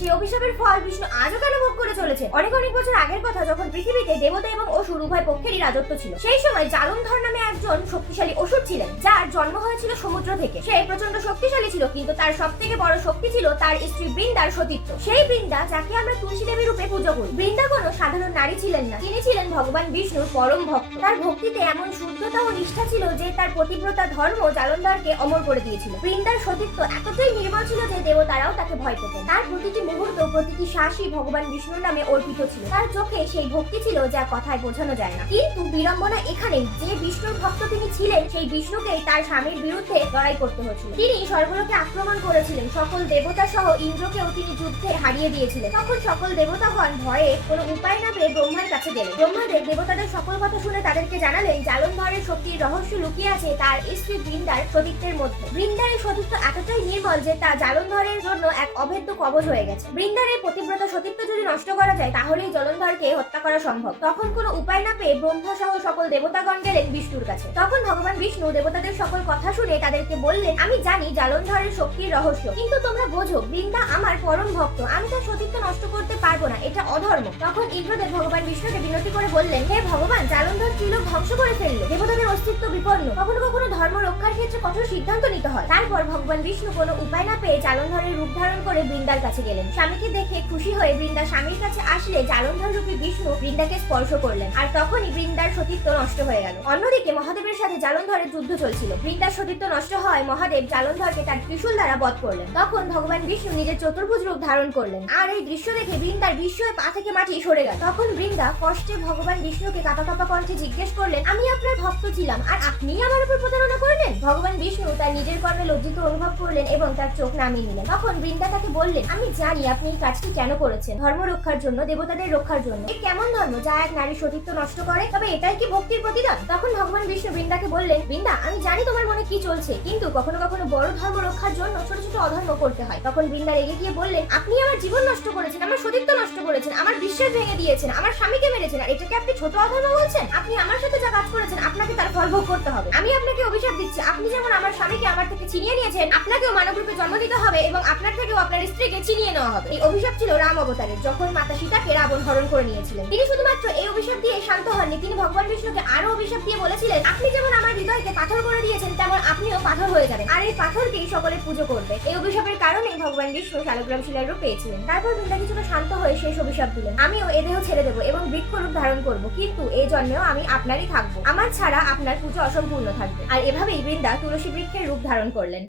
সেই অভিশাপের ফল বিষ্ণু আজও কেন ভোগ করে চলেছে? অনেক অনেক বছর আগের কথা, যখন পৃথিবীতে দেবতা এবং অসুর উভয় পক্ষেরই রাজত্ব ছিল। সেই সময় জালন্ধর নামে একজন শক্তিশালী অসুর ছিলেন, যার জন্ম হয়েছিল সমুদ্র থেকে। সে প্রচন্ড শক্তিশালী ছিল, কিন্তু তার সব থেকে বড় শক্তি ছিল তার স্ত্রী বৃন্দার সতীত্ব। সেই বৃন্দা, যাকে আমরা তুলসী দেবী রূপে পুজো করি। বৃন্দা কোনো সাধারণ নারী ছিলেন না, তিনি ছিলেন ভগবান বিষ্ণুর পরম ভক্ত। তার ভক্তিতে এমন শুদ্ধতা ও নিষ্ঠা ছিল যে তার পতিব্রতা ধর্ম জালন্ধরকে অমর করে দিয়েছিল। বৃন্দার সতীত্ব এতটাই নির্মল ছিল যে দেবতারাও তাকে ভয় পেতেন। তার প্রতিটি মুহূর্ত, প্রতিটি শ্বাসই ভগবান বিষ্ণুর নামে অর্পিত ছিল। তার চোখে সেই ভক্তি ছিল যা কথায় বোঝানো যায় না। কিন্তু বিড়ম্বনা এখানেই যে বিষ্ণুর ভক্ত তিনি ছিলেন, সেই বিষ্ণুকেই তার স্বামীর বিরুদ্ধে লড়াই করতে হয়েছিল। তিনি স্বর্গলোকে আক্রমণ করেছিলেন, সকল দেবতা সহ ইন্দ্রকেও তিনি যুদ্ধে হারিয়ে দিয়েছিলেন। তখন সকল দেবতাগণ ভয়ে কোনো উপায় না পেয়ে ব্রহ্মার কাছে গেলেন। ব্রহ্মাদেব দেবতাদের সকল কথা শুনে তাদেরকে জানালেন জালন্ধরের শক্তির রহস্য লুকিয়ে আছে তার স্ত্রী বৃন্দার সতীত্বের মধ্যে। বৃন্দার এই সতীত্ব এতটাই নির্মল যে তা জালন্ধরের জন্য এক অভেদ্য কবচ হয়ে গেছে। বৃন্দার এই পতিব্রতা সতীত্ব যদি নষ্ট করা যায়, তাহলেই জলন্ধরকে হত্যা করা সম্ভব। তখন কোনো উপায় না পেয়ে ব্রহ্মা সহ সকল দেবতাগণ গেলেন বিষ্ণুর কাছে। তখন ভগবান বিষ্ণু দেবতাদের সকল কথা শুনে তাদেরকে বললেন, আমি জানি জালন্ধরের শক্তির রহস্য, কিন্তু তোমরা বোঝো বৃন্দা আমার পরম ভক্ত, আমি তার সতীত্ব নষ্ট করতে পারবো না, এটা অধর্ম। তখন ইন্দ্রদেব ভগবান বিষ্ণুকে বিনতি করে বললেন, হে ভগবান, জালন্ধর ত্রিলোক ধ্বংস করে ফেললো, দেবতাদের অস্তিত্ব বিপন্ন, কখনো কখনো ধর্ম রক্ষার ক্ষেত্রে কঠোর সিদ্ধান্ত নিতে হয়। তারপর ভগবান বিষ্ণু কোনো উপায় না পেয়ে জালন্ধরের রূপ ধারণ করে বৃন্দার কাছে গেলেন। স্বামীকে দেখে খুশি হয়ে বৃন্দা স্বামীর কাছে আসলে জালন্ধর রূপী বিষ্ণু বৃন্দাকে স্পর্শ করলেন, আর তখনই বৃন্দার সতীত্ব নষ্ট হয়ে গেল। অন্যদিকে মহাদেবের সাথে জালন্ধরের যুদ্ধ চলছিল। বৃন্দার সতীত্ব নষ্ট হওয়ায় মহাদেব জালন্ধরকে তার ত্রিশূল দ্বারা বধ করলেন। তখন ভগবান বিষ্ণু নিজের চতুর্ভুজ রূপ ধারণ করলেন, আর এই দৃশ্য দেখে বৃন্দার বিস্ময়ে পা থেকে মাটি সরে গেল। তখন বৃন্দা কষ্টে ভগবান বিষ্ণুকে কাঁপা কাঁপা কণ্ঠে জিজ্ঞেস করলেন, আমি আপনার ভক্ত ছিলাম, আর আপনি আমার উপর প্রতারণা করলেন? ভগবান বিষ্ণু তার নিজের কর্মে লজ্জিত অনুভব করলেন এবং তার চোখ নামিয়ে নিলেন। তখন বৃন্দা তাকে বললেন, আমি জানি আপনি এই কাজটি কেন করেছেন, ধর্ম রক্ষার জন্য, দেবতাদের রক্ষার জন্য। এ কেমন ধর্ম যা এক নারীর সতীত্ব নষ্ট করে? তবে এটাই কি ভক্তির প্রতিদান? তখন ভগবান বিষ্ণু বৃন্দাকে বললেন, বৃন্দা, আমি জানি তোমার মনে কি চলছে, কিন্তু কখনো কখনো বড় ধর্ম রক্ষার জন্য ছোট ছোট অধর্ম করতে হয়। তখন বৃন্দা রেগে গিয়ে বললেন, আপনি আমার জীবন নষ্ট করেছেন, আমার সতীত্ব নষ্ট করেছেন, আমার বিশ্বাস ভেঙে দিয়েছেন, আমার স্বামীকে মেরেছেন, আর এটাকে আপনি ছোট অধর্ম বলছেন? আপনি আমার সাথে যা কাজ করেছেন আপনাকে তার ফল ভোগ করতে হবে। আমি আপনাকে অভিশাপ দিচ্ছি, আপনি যেমন আমার স্বামীকে আমার থেকে ছিনিয়ে নিয়েছেন, আপনাকেও মানব রূপে জন্ম দিতে হবে এবং আপনার থেকেও আপনার স্ত্রীকে ছিনিয়ে নেওয়া হবে। এই অভিশাপ ছিল রাম অবতারের, যখন মাতা সীতাকে রাবণ হরণ করে নিয়েছিলেন। তিনি শুধুমাত্র এই অভিশাপ দিয়ে শান্ত হননি, তিনি ভগবান বিষ্ণুকে আরো অভিশাপ দিয়ে বলেছিলেন, আপনি যেমন আমার হৃদয়কে পাথর করে দিয়েছেন, তেমন আপনিও পাথর হয়ে যাবেন, আর এই পাথরকেই সকলে পুজো করবে। এই অভিশাপের কারণেই ভগবান বিষ্ণু শালগ্রাম শিলার রূপ পেয়েছিলেন। তারপর বৃন্দা কিছুটা শান্ত হয়ে শেষ অভিশাপ দিলেন, আমিও এ দেহ ছেড়ে দেবো এবং বৃক্ষ রূপ ধারণ করবো, কিন্তু এই জন্মেও আমি আপনারই থাকবো, আমার ছাড়া আপনার পুজো অসম্পূর্ণ থাকবে। আর এভাবেই বৃন্দা তুলসী বৃক্ষের রূপ ধারণ করলেন।